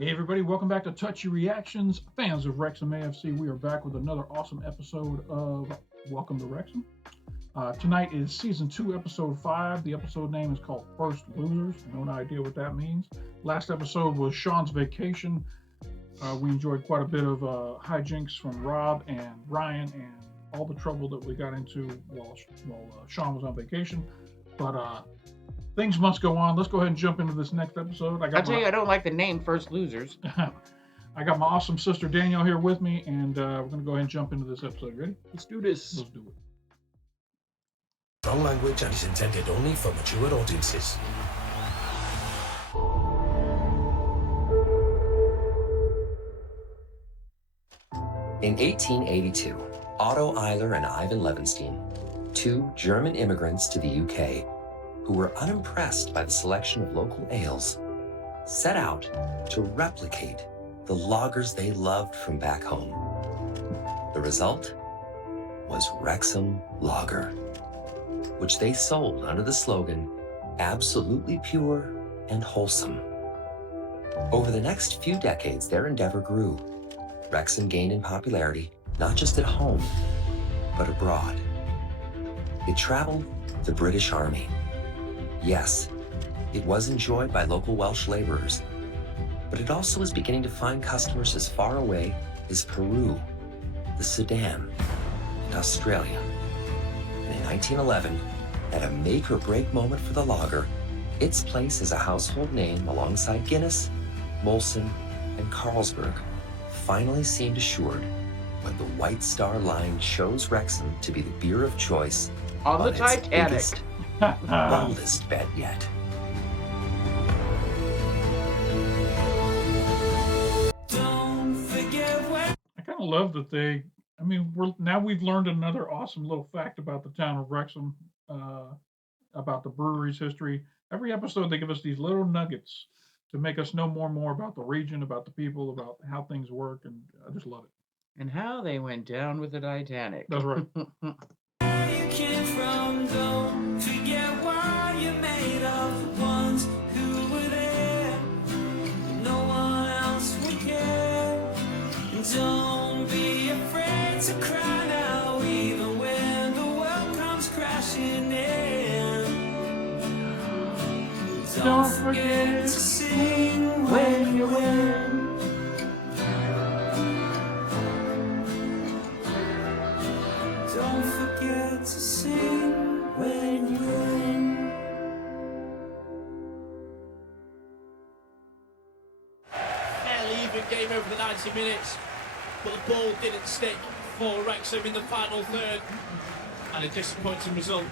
Hey everybody, welcome back to Touchy Reactions. Fans of Wrexham AFC, we are back with another awesome episode of Welcome to Wrexham. Tonight is Season 2, Episode 5. The episode name is called First Losers. No idea what that means. Last episode was Sean's vacation. We enjoyed quite a bit of hijinks from Rob and Ryan and all the trouble that we got into while Sean was on vacation. But things must go on. Let's go ahead and jump into this next episode. I'll tell you, I don't like the name First Losers. I got my awesome sister Danielle here with me, and we're going to go ahead and jump into this episode. Ready? Let's do this. Let's do it. Strong language and is intended only for mature audiences. In 1882, Otto Eiler and Ivan Levenstein, two German immigrants to the UK, who were unimpressed by the selection of local ales, set out to replicate the lagers they loved from back home. The result was Wrexham Lager, which they sold under the slogan, "Absolutely pure and wholesome." Over the next few decades, their endeavor grew. Wrexham gained in popularity, not just at home, but abroad. It traveled the British Army. Yes, it was enjoyed by local Welsh laborers, but it also was beginning to find customers as far away as Peru, the Sudan, and Australia. And in 1911, at a make-or-break moment for the lager, its place as a household name alongside Guinness, Molson, and Carlsberg finally seemed assured when the White Star Line chose Wrexham to be the beer of choice On the its Titanic. biggest, boldest bet yet. I kind of love that we've learned another awesome little fact about the town of Wrexham, about the brewery's history. Every episode, they give us these little nuggets to make us know more and more about the region, about the people, about how things work, and I just love it. And how they went down with the Titanic. That's right. Don't forget why you're made of the ones who were there. No one else would care. Don't be afraid to cry now, even when the world comes crashing in. Don't forget to sing when you win. Don't forget to sing when you win. Fairly even game over the 90 minutes, but the ball didn't stick for Wrexham in the final third, and a disappointing result.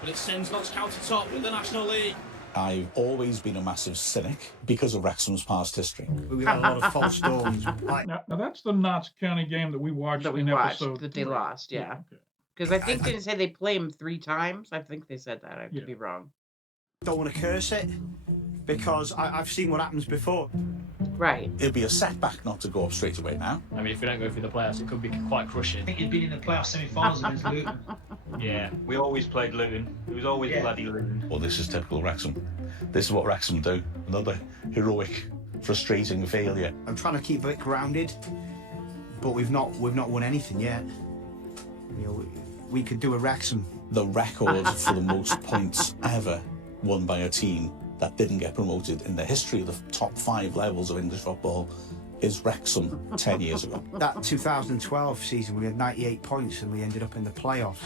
But it sends Notts County top with the National League. I've always been a massive cynic because of Wrexham's past history. We had a lot of false storms. Now that's the Notts County game that we watched That we in watched, episode that they 3. lost, yeah. Okay. Because I think they said they play him 3 times. I think they said that. I could Yeah. be wrong. Don't want to curse it because I've seen what happens before. Right. It'd be a setback not to go up straight away now. I mean, if we don't go through the playoffs, it could be quite crushing. I think he'd been in the playoff semi-finals against Luton. Yeah, we always played Luton. It was always bloody Luton. Well, this is typical Wrexham. This is what Wrexham do. Another heroic, frustrating failure. I'm trying to keep it grounded, but we've not won anything yet. You know, we could do a Wrexham. The record for the most points ever won by a team that didn't get promoted in the history of the top 5 levels of English football is Wrexham 10 years ago. That 2012 season, we had 98 points and we ended up in the playoffs.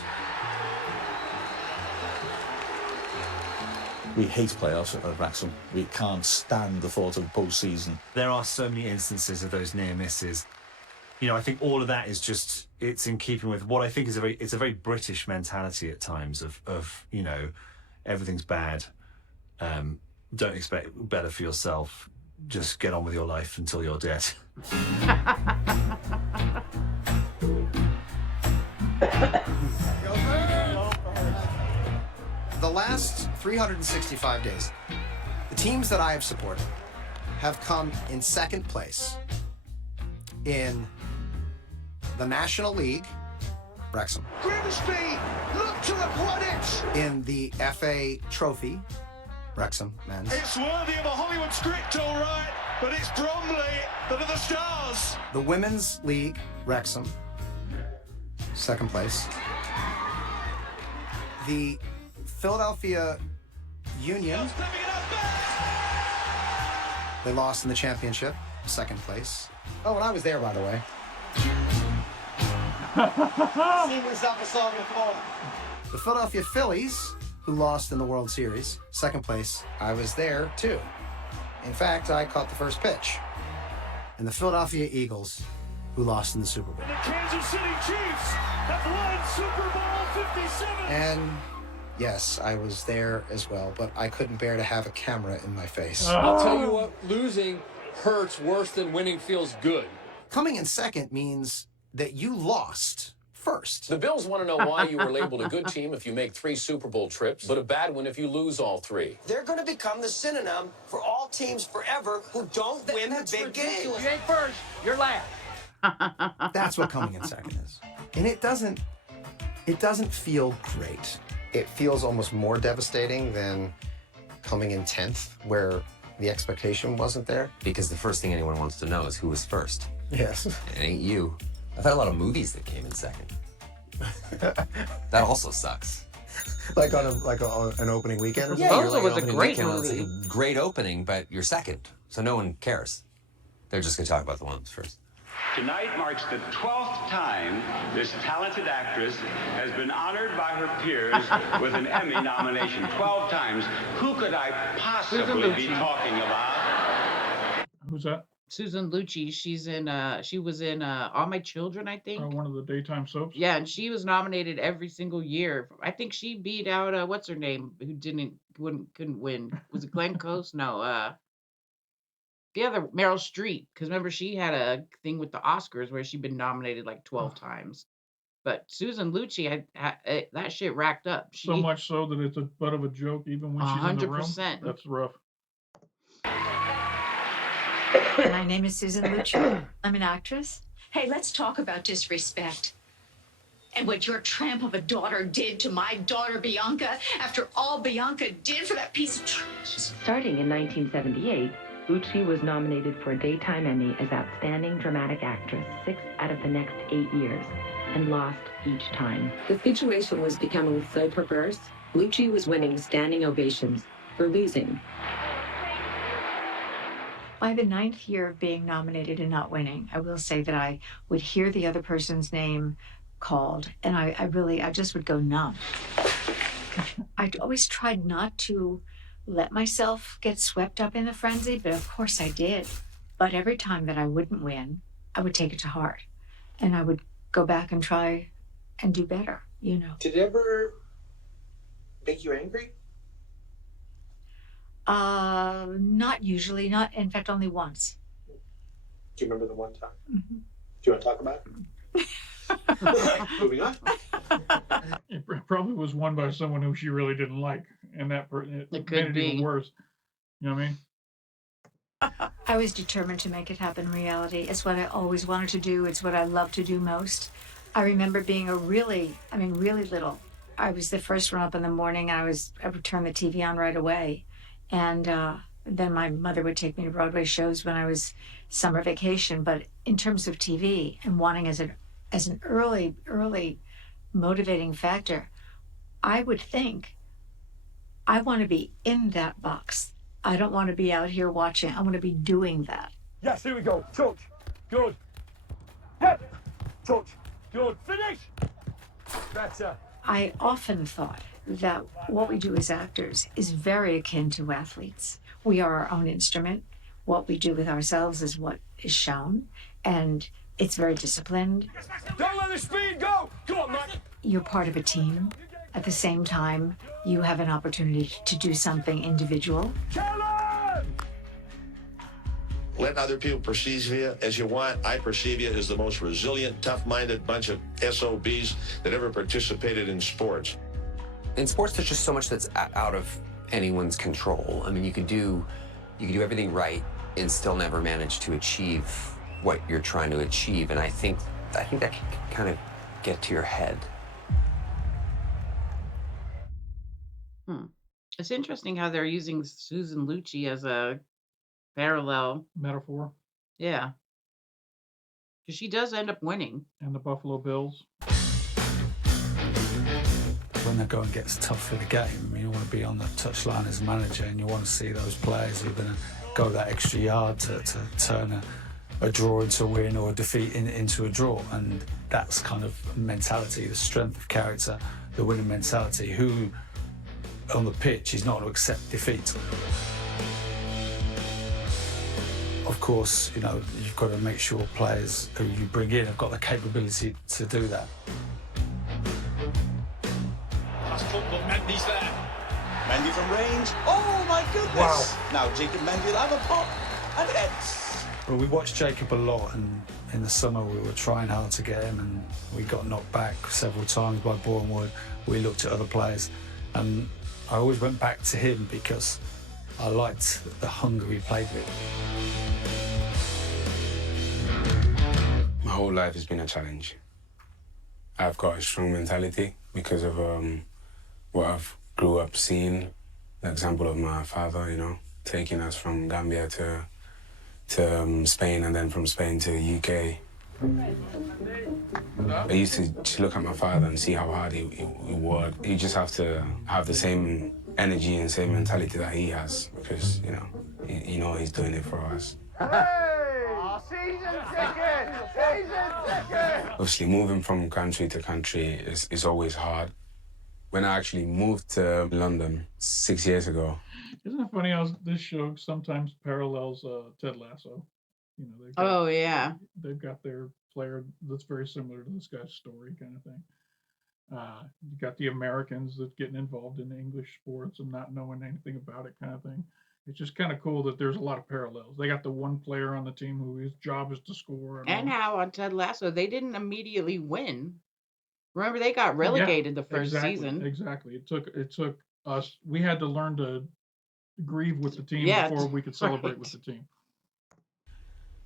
We hate playoffs at Wrexham. We can't stand the thought of postseason. There are so many instances of those near misses. You know, I think all of that is just, it's in keeping with what I think is it's a very British mentality at times of you know, everything's bad. Don't expect better for yourself. Just get on with your life until you're dead. The last 365 days, the teams that I have supported have come in second place in the National League, Wrexham. Grimsby, look to have won it! In the FA Trophy, Wrexham men's. It's worthy of a Hollywood script, all right. but it's Bromley that are the stars. The Women's League, Wrexham, second place. The Philadelphia Union, they lost in the championship, second place. Oh, and I was there, by the way. The Philadelphia Phillies, who lost in the World Series, second place. I was there, too. In fact, I caught the first pitch. And the Philadelphia Eagles, who lost in the Super Bowl. The Kansas City Chiefs have won Super Bowl 57. And yes, I was there as well, but I couldn't bear to have a camera in my face. I'll tell you what, losing hurts worse than winning feels good. Coming in second means that you lost first. The Bills want to know why you were labeled a good team if you make 3 Super Bowl trips, but a bad one if you lose all 3. They're going to become the synonym for all teams forever who don't win the big game. You ain't first, you're last. That's what coming in second is. And it doesn't feel great. It feels almost more devastating than coming in 10th, where the expectation wasn't there. Because the first thing anyone wants to know is who was first. Yes. It ain't you. I've had a lot of movies that came in second. That also sucks. Like on an opening weekend or something? Yeah, Bozo was a great It's movie. a great opening, but you're second. So no one cares. They're just going to talk about the ones first. Tonight marks the 12th time this talented actress has been honored by her peers with an Emmy nomination. 12 times. Who could I possibly be talking about? Who's that? Susan Lucci. She was in All My Children, I think. One of the daytime soaps. Yeah, and she was nominated every single year. I think she beat out what's her name, who couldn't win. Was it Glenn Close? No, the other Meryl Streep. Because remember, she had a thing with the Oscars where she'd been nominated like 12 times. But Susan Lucci, that shit racked up. So much so that it's a butt of a joke even when she's in the room. 100%. That's rough. My name is Susan Lucci. I'm an actress. Hey, let's talk about disrespect. And what your tramp of a daughter did to my daughter Bianca after all Bianca did for that piece of trash. Starting in 1978, Lucci was nominated for a Daytime Emmy as Outstanding Dramatic Actress 6 out of the next 8 years, and lost each time. The situation was becoming so perverse, Lucci was winning standing ovations for losing. By the 9th year of being nominated and not winning, I will say that I would hear the other person's name called, and I just would go numb. I always tried not to let myself get swept up in the frenzy, but of course I did. But every time that I wouldn't win, I would take it to heart, and I would go back and try and do better, you know. Did it ever make you angry? Not usually, in fact, only once. Do you remember the one time? Mm-hmm. Do you want to talk about it? Moving on. It probably was won by someone who she really didn't like, and that it could made it be even worse. You know what I mean? I was determined to make it happen in reality. It's what I always wanted to do. It's what I love to do most. I remember being really little. I was the first one up in the morning. I would turn the TV on right away. And then my mother would take me to Broadway shows when I was summer vacation. But in terms of TV and wanting as an early motivating factor, I would think, I want to be in that box. I don't want to be out here watching. I want to be doing that. Yes, here we go. Touch. Good. Head. Touch. Good. Finish. Better. I often thought that what we do as actors is very akin to athletes. We are our own instrument. What we do with ourselves is what is shown, and it's very disciplined. Don't let the speed go. Go on, Matt. You're part of a team. At the same time, you have an opportunity to do something individual. Let other people perceive you as you want. I perceive you as the most resilient, tough-minded bunch of SOBs that ever participated in sports. In sports, there's just so much that's out of anyone's control. I mean, you could do everything right and still never manage to achieve what you're trying to achieve. And I think that can kind of get to your head. It's interesting how they're using Susan Lucci as a parallel. Metaphor. Yeah. Because she does end up winning. And the Buffalo Bills. When the going gets tough for the game, you want to be on the touchline as a manager, and you want to see those players who are going to go that extra yard to turn a draw into a win or a defeat into a draw. And that's kind of mentality, the strength of character, the winning mentality. Who on the pitch is not going to accept defeat? Of course, you know, you've got to make sure players who you bring in have got the capability to do that. That's cut, but Mendy's there. Mendy from range. Oh my goodness! Wow. Now Jacob Mendy will have a pop and heads. Well, we watched Jacob a lot, and in the summer we were trying hard to get him, and we got knocked back several times by Boreham Wood. We looked at other players, and I always went back to him because I liked the hunger he played with. My whole life has been a challenge. I've got a strong mentality because of what I've grew up seeing. The example of my father, you know, taking us from Gambia to Spain, and then from Spain to the UK. I used to look at my father and see how hard he worked. You just have to have the same energy and same mentality that he has, because, you know he's doing it for us. Season ticket! Season ticket! Obviously, moving from country to country is always hard. When I actually moved to London 6 years ago. Isn't it funny how this show sometimes parallels Ted Lasso? You know, they've got their player that's very similar to this guy's story, kind of thing. You got the Americans that's getting involved in English sports and not knowing anything about it, kind of thing. It's just kind of cool that there's a lot of parallels. They got the one player on the team who his job is to score. And how on Ted Lasso, they didn't immediately win. Remember, they got relegated the first season. Exactly. It took us. We had to learn to grieve with the team before we could celebrate with the team.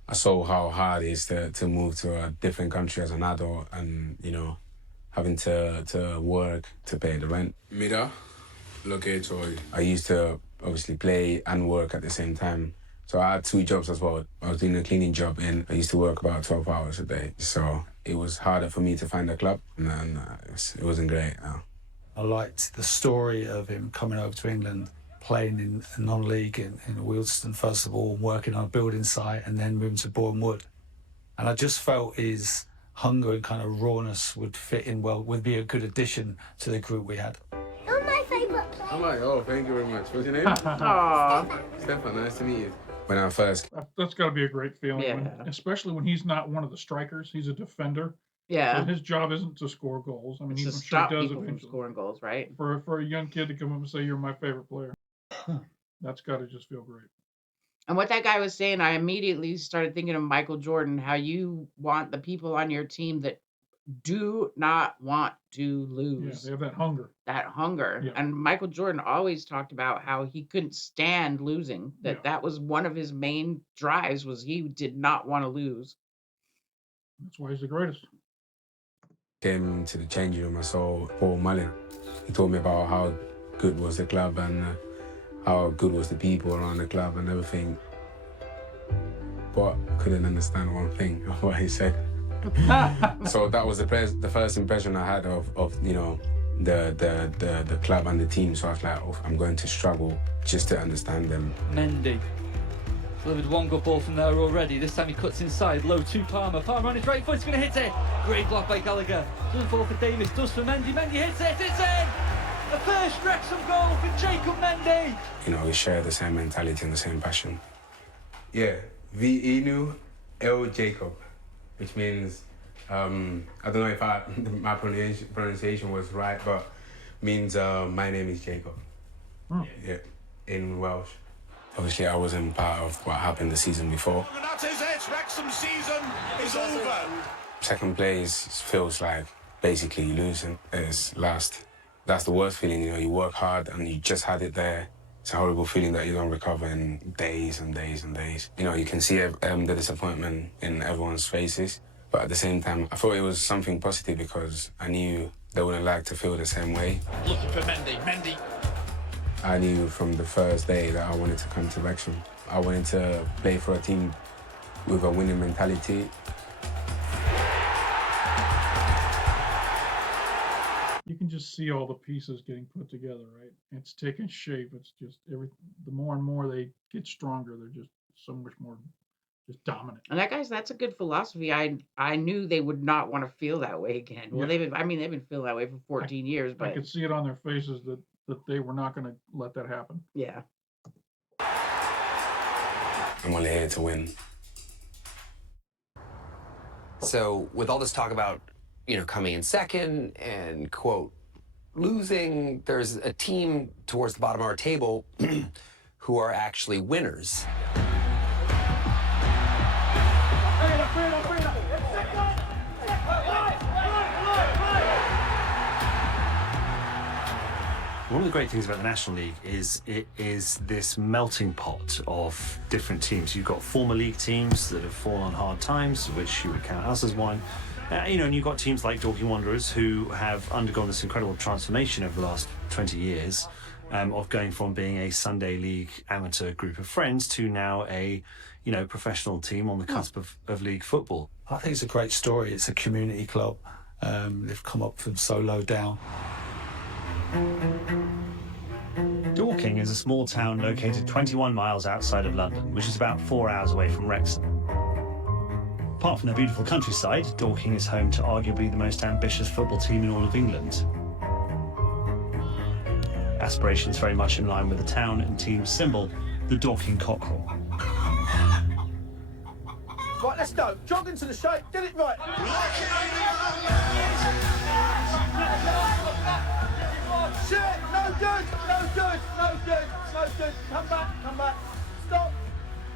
I saw how hard it is to move to a different country as an adult, and having to work to pay the rent. Mira, locator. I used to obviously play and work at the same time. So I had 2 jobs as well. I was doing a cleaning job, and I used to work about 12 hours a day. So it was harder for me to find a club, and it wasn't great. I liked the story of him coming over to England, playing in a non-league in Wealdstone first of all, working on a building site, and then moving to Boreham Wood. And I just felt his hunger and kind of rawness would fit in well, would be a good addition to the group we had. You're my favourite player. I'm like, oh, thank you very much. What's your name? Stefan, nice to meet you. When I first... That's got to be a great feeling, especially when he's not one of the strikers. He's a defender. Yeah. So his job isn't to score goals. I mean, It's I'm to sure stop he does people from eventually. scoring goals, right? For a young kid to come up and say, you're my favorite player, that's got to just feel great. And what that guy was saying, I immediately started thinking of Michael Jordan, how you want the people on your team that do not want to lose. Yeah, they have that hunger. That hunger. Yeah. And Michael Jordan always talked about how he couldn't stand losing. That was one of his main drives, was he did not want to lose. That's why he's the greatest. Came to the changing room, I saw Paul Mullin. He told me about how good was the club and how good was the people around the club and everything. But I couldn't understand one thing of what he said. So that was the first impression I had of the club and the team. So I was like, oh, I'm going to struggle just to understand them. Mendy delivered one good ball from there already. This time he cuts inside, low to Palmer. Palmer on his right foot, he's going to hit it. Great block by Gallagher. Doesn't fall for Davis, does for Mendy. Mendy hits it, it's in! The first Wrexham goal for Jacob Mendy. We share the same mentality and the same passion. Yeah, V-Inu El Jacob, which means, I don't know if my pronunciation was right, but means my name is Jacob. Yeah, in Welsh. Obviously, I wasn't part of what happened the season before. And that is it. Wrexham season is over. Second place feels like basically losing is last. That's the worst feeling, you work hard and you just had it there. It's a horrible feeling that you don't recover in days and days and days. You can see the disappointment in everyone's faces. But at the same time, I thought it was something positive because I knew they wouldn't like to feel the same way. Looking for Mendy. I knew from the first day that I wanted to come to Wrexham. I wanted to play for a team with a winning mentality. You can just see all the pieces getting put together, right? It's taking shape. It's just the more and more they get stronger, they're just so much more just dominant. And that's a good philosophy. I knew they would not want to feel that way again. Well, Yeah. they've been feeling that way for 14 years, I but could see it on their faces that they were not going to let that happen. yeah. I'm only here to win. So with all this talk about, coming in second and, quote, losing, there's a team towards the bottom of our table who are actually winners. One of the great things about the National League is it is this melting pot of different teams. You've got former league teams that have fallen on hard times, which you would count us as one. And you've got teams like Dorking Wanderers who have undergone this incredible transformation over the last 20 years of going from being a Sunday league amateur group of friends to now a professional team on the cusp of league football. I think it's a great story. It's a community club. They've come up from so low down. Dorking is a small town located 21 miles outside of London, which is about 4 hours away from Wrexham. Apart from the beautiful countryside, Dorking is home to arguably the most ambitious football team in all of England. Aspirations very much in line with the town and team's symbol, the Dorking cockerel. Right, let's go. Jog into the shape. Get it right. Shit! No good! No good! No good! No good! Come back! Stop!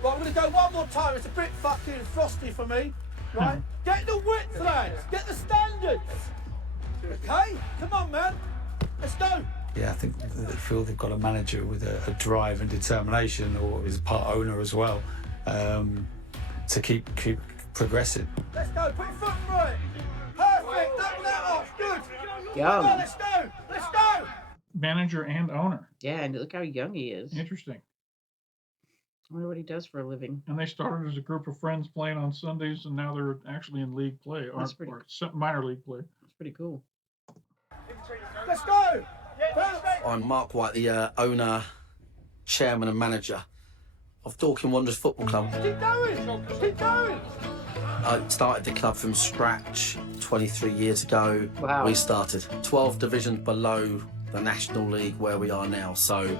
Right, I'm gonna go one more time. It's a bit fucking frosty for me. Right? Get the width, lads! Get the standards! Okay? Come on, man! Let's go! Yeah, I think they feel they've got a manager with a drive and determination, or is a part owner as well, to keep progressing. Let's go! Put your foot right! Perfect! Double that off! Good! Young. Come on, let's go! Let's go! Manager and owner. Yeah, and look how young he is. Interesting. I wonder what he does for a living. And they started as a group of friends playing on Sundays, and now they're actually in league play, or minor league play. That's pretty cool. Let's go! I'm Mark White, the owner, chairman and manager of Dorking Wanderers Football Club. Keep going! Keep going! I started the club from scratch 23 years ago. Wow. We started 12 divisions below the National League where we are now. So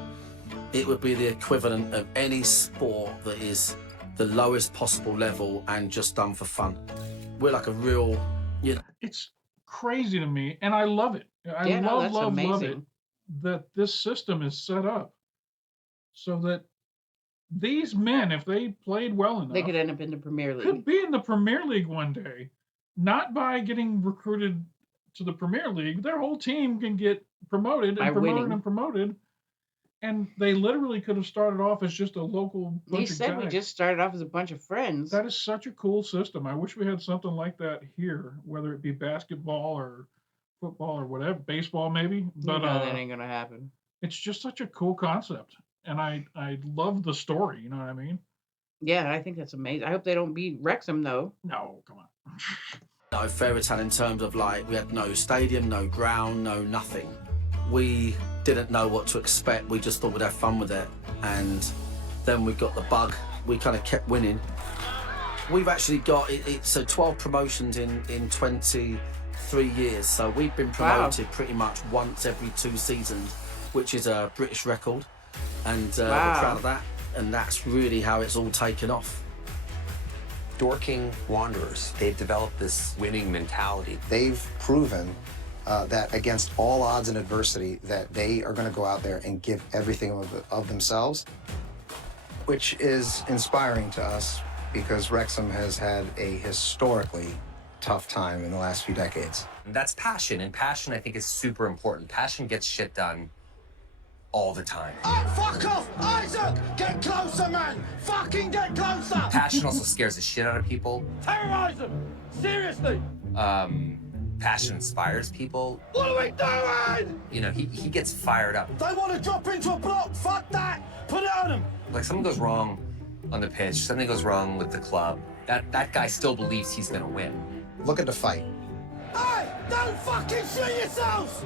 it would be the equivalent of any sport that is the lowest possible level and just done for fun. We're like a real, It's crazy to me, and I love it. I love it that this system is set up so that these men, if they played well enough, They could end up in the Premier League. could be in the Premier League one day, not by getting recruited to the Premier League. Their whole team can get promoted By and promoted winning. and promoted, and they literally could have started off as just a local bunch He of said we guys. just started off as a bunch of friends. That is such a cool system. I wish we had something like that here, whether it be basketball or football or whatever, baseball maybe. But No, that ain't gonna happen. it's just such a cool concept, and I love the story. You know what I mean? Yeah, I think that's amazing. I hope they don't beat Wrexham though. No, come on. no fairy tale in terms of we had no stadium, no ground, no nothing. We didn't know what to expect. We just thought we'd have fun with it. And then we got the bug. We kind of kept winning. We've actually got, so 12 promotions in 23 years. So we've been promoted pretty much once every 2 seasons, which is a British record. And we're proud of that. And that's really how it's all taken off. Dorking Wanderers, they've developed this winning mentality. They've proven that against all odds and adversity, that they are going to go out there and give everything of themselves, which is inspiring to us because Wrexham has had a historically tough time in the last few decades. That's passion, and passion I think is super important. Passion gets shit done all the time. Oh, fuck off! Isaac! Get closer, man! Fucking get closer! Passion also scares the shit out of people. Terrorize them! Seriously! Passion inspires people. What are we doing? You know, he gets fired up. They want to drop into a block. Fuck that! Put it on them! Like something goes wrong on the pitch, something goes wrong with the club, that guy still believes he's going to win. Look at the fight. Hey, don't fucking shoot yourselves!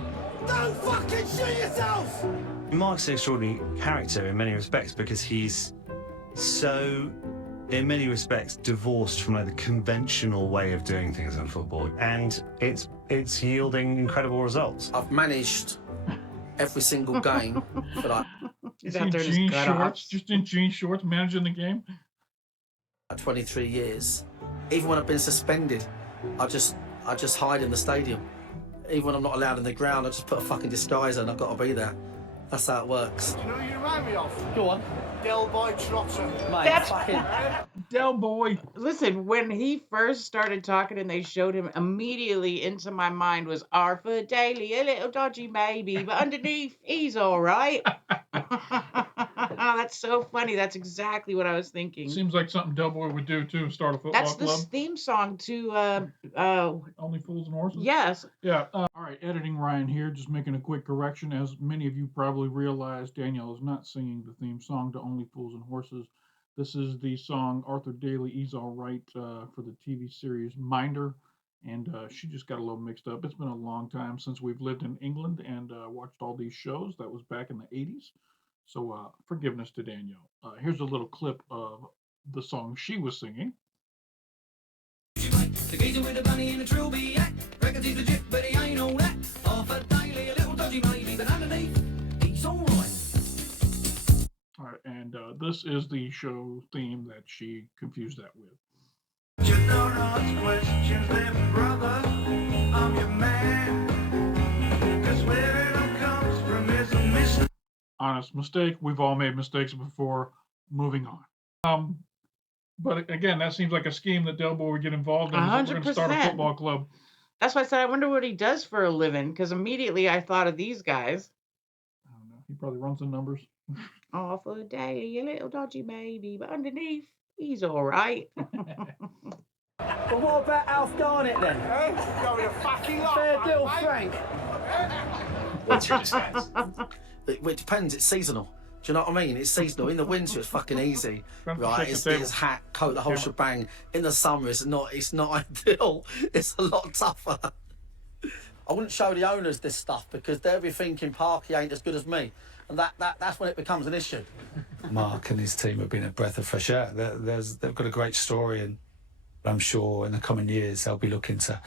Don't fucking shoot yourselves! Mark's an extraordinary character in many respects because he's so, in many respects, divorced from like the conventional way of doing things in football, and it's yielding incredible results. I've managed every single game for like Just in jean shorts, managing the game. 23 years. Even when I've been suspended, I just hide in the stadium. Even when I'm not allowed in the ground, I just put a fucking disguise on. I've got to be there. That's how it works. Do you know who you remind me of? Go on. Del Boy Trotter. That's fucking Del Boy. Listen, when he first started talking and they showed him, immediately into my mind was Arthur Daly, a little dodgy maybe, but underneath he's all right. That's so funny. That's exactly what I was thinking. Seems like something Del Boy would do too. Start a football That's club. the theme song to Only Fools and Horses. Yes. Yeah. All right. Editing Ryan here. Just making a quick correction. As many of you probably realize, Danielle is not singing the theme song to Only Fools and Horses. This is the song Arthur Daly, He's All Right, for the TV series Minder. And she just got a little mixed up. It's been a long time since we've lived in England and watched all these shows. That was back in the 80s. So forgiveness to Danielle. Here's a little clip of the song she was singing. The geezer with the bunny and the trilby hat. Reckons he's legit, but he ain't all that. Arthur Daly, a little dodgy maybe, but underneath, he's all right. All right, and this is the show theme that she confused that with. You don't ask questions, then, brother. I'm your man. 'Cause where it all comes from is a mystery. Honest mistake. We've all made mistakes before. Moving on. But again, that seems like a scheme that Del Boy would get involved in. We're going to start a 100%. football club. That's why I said I wonder what he does for a living, because immediately I thought of these guys. I don't know. He probably runs the numbers. Arthur Daly, a little dodgy maybe, but underneath he's all right. But what about Alf Garnett then? You're having a fucking laugh. Fair deal, mate. Frank. What's your defense? It depends. It's seasonal. Do you know what I mean? It's seasonal. In the winter, it's fucking easy, right? It's hat, coat, the whole shebang. In the summer, it's not ideal. It's a lot tougher. I wouldn't show the owners this stuff because they'll be thinking Parky ain't as good as me, and that's when it becomes an issue. Mark and his team have been a breath of fresh air. They've got a great story, and I'm sure in the coming years they'll be looking to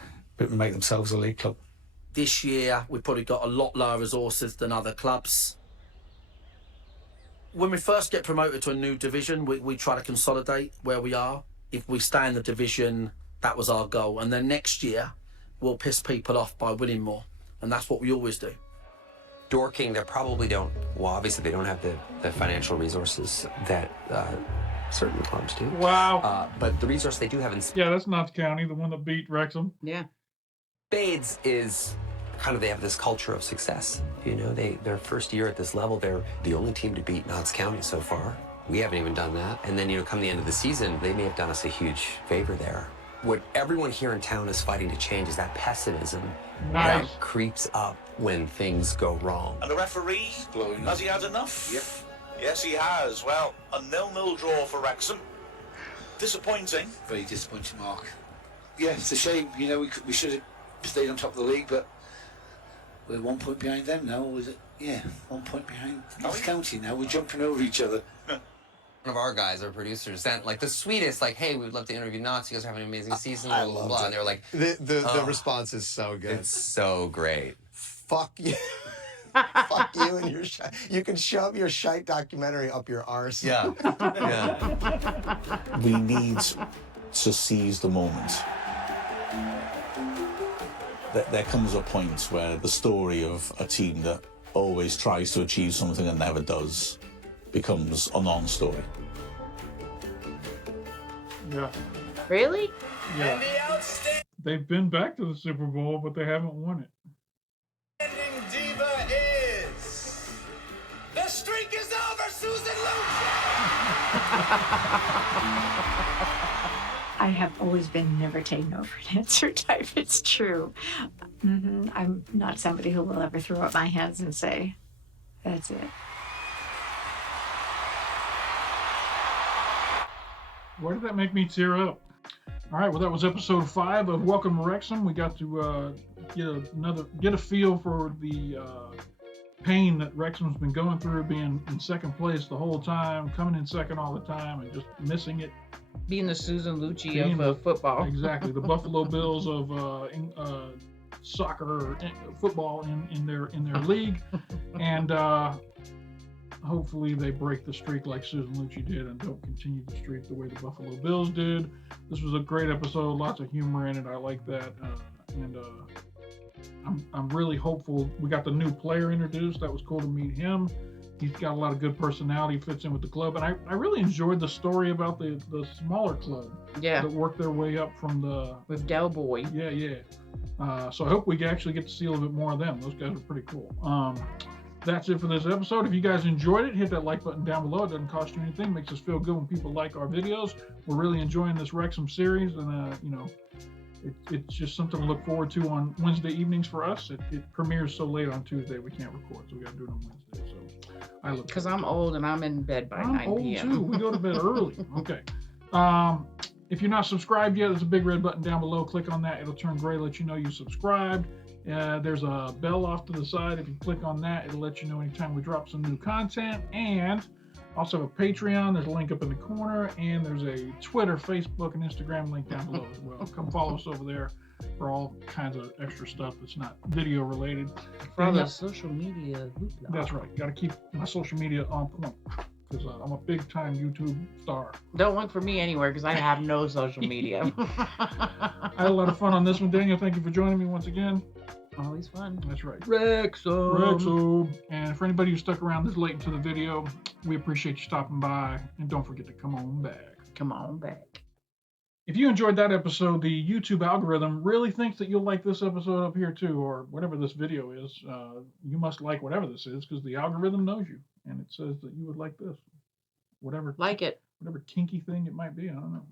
make themselves a league club. This year, we've probably got a lot lower resources than other clubs. When we first get promoted to a new division, we try to consolidate where we are. If we stay in the division, that was our goal. And then next year, we'll piss people off by winning more. And that's what we always do. Dorking, they probably don't, well, obviously they don't have the financial resources that certain clubs do. Wow. But the resource they do have in Yeah, that's Notts County, the one that beat Wrexham. Yeah. Spades is kind of, they have this culture of success. You know, their first year at this level, they're the only team to beat Notts County so far. We haven't even done that. And then, you know, come the end of the season, they may have done us a huge favor there. What everyone here in town is fighting to change is that pessimism that creeps up when things go wrong. And the referee, has he had enough? Yep. Yes, he has. Well, a 0-0 draw for Wrexham. Disappointing. Very disappointing, Mark. Yeah, it's a shame. You know, we should have stayed on top of the league, but we're 1 point behind them now, or is it? Yeah, 1 point behind Notts County now. We're jumping over each other. One of our guys, our producers, sent like the sweetest, like, hey, we'd love to interview Notts. You guys are having an amazing season, blah, blah, blah. And they were like, the response is so good. It's so great. Fuck you. Fuck you and your shite. You can shove your shite documentary up your arse. Yeah. Yeah. We need to seize the moment. There comes a point where the story of a team that always tries to achieve something and never does becomes a non-story. Yeah. Really? Yeah. They've been back to the Super Bowl, but they haven't won it. Diva is... The streak is over, Susan Lucci! I have always been never taken over an answer type. It's true. I'm not somebody who will ever throw up my hands and say, that's it. Why did that make me tear up? All right, well, that was episode 5 of Welcome to Wrexham. We got to get a feel for the pain that Wrexham's been going through, being in second place the whole time, coming in second all the time, and just missing it. Being the Susan Lucci of football. Exactly, the Buffalo Bills of soccer or football in their league, and hopefully they break the streak like Susan Lucci did and don't continue the streak the way the Buffalo Bills did. This was a great episode, lots of humor in it. I like that, and I'm really hopeful. We got the new player introduced. That was cool to meet him. He's got a lot of good personality, fits in with the club, and I really enjoyed the story about the smaller club that worked their way up from the with Del Boy. Yeah. So I hope we actually get to see a little bit more of them. Those guys are pretty cool. That's it for this episode. If you guys enjoyed it, hit that like button down below. It doesn't cost you anything. It makes us feel good when people like our videos. We're really enjoying this Wrexham series, and it's just something to look forward to on Wednesday evenings for us. It premieres so late on Tuesday we can't record, so we got to do it on Wednesday. So I look. Because I'm old and I'm in bed by 9 p.m. I'm old too. We go to bed early. Okay. If you're not subscribed yet, there's a big red button down below. Click on that. It'll turn gray, let you know you subscribed. There's a bell off to the side. If you click on that, it'll let you know anytime we drop some new content. And also have a Patreon. There's a link up in the corner. And there's a Twitter, Facebook, and Instagram link down below as well. Come follow us over there for all kinds of extra stuff that's not video related. For all the social media. That's right. Got to keep my social media on point. Because I'm a big time YouTube star. Don't look for me anywhere because I have no social media. I had a lot of fun on this one, Daniel. Thank you for joining me once again. Always fun. That's right. Wrexham. And for anybody who stuck around this late into the video, we appreciate you stopping by. And don't forget to come on back. Come on back. If you enjoyed that episode, the YouTube algorithm really thinks that you'll like this episode up here too, or whatever this video is. You must like whatever this is because the algorithm knows you. And it says that you would like this. Whatever. Like it. Whatever kinky thing it might be. I don't know.